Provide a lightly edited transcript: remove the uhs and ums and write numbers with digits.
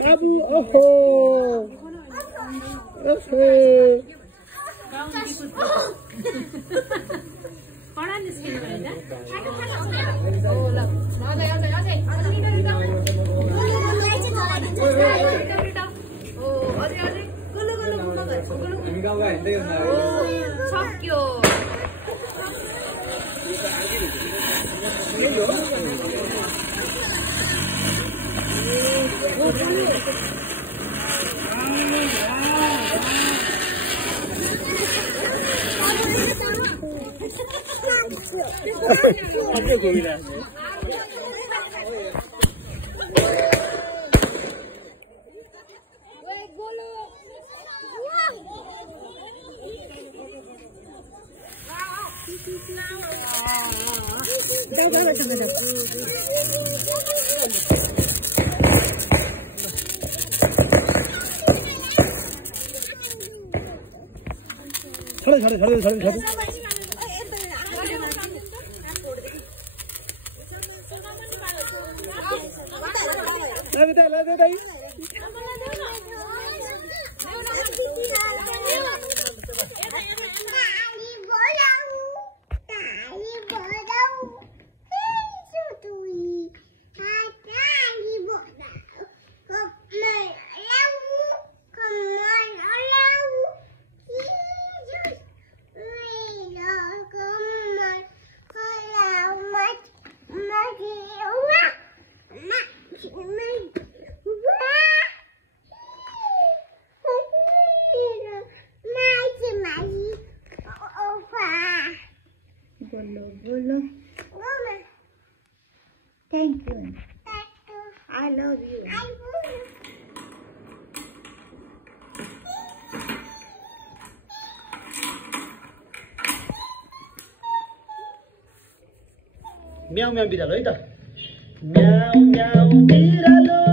बाबु ओहो ओहो पढा निस्किनु भएन ओ ल ओ अझै अझै गुलु गुलु गुलु हामी गाउँमा हिँड्दै हो सक्यो अझै घुमिरहेको छोड़ छोड़ छोड़ छोड़ छोड़ ला दे दाई बोलो thank you I love you meow meow बिरालो है त म्याउ म्याउ बिरालो